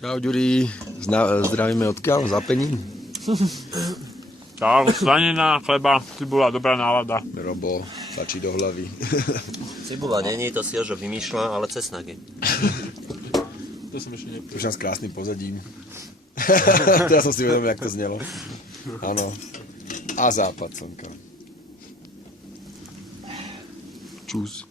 Čau, Ďuri. Zdravíme odkiaľ? Zapenín? Čau, slanina, chleba, cibula, dobrá nálada. Robo, stačí do hlavy. Cibula není, to si Jožo vymýšľa, ale cesnak je. To som ešte nepovedal. Už s krásnym pozadím. Teraz som si vedomil, jak to znelo. Áno. A západ slnka. Čus.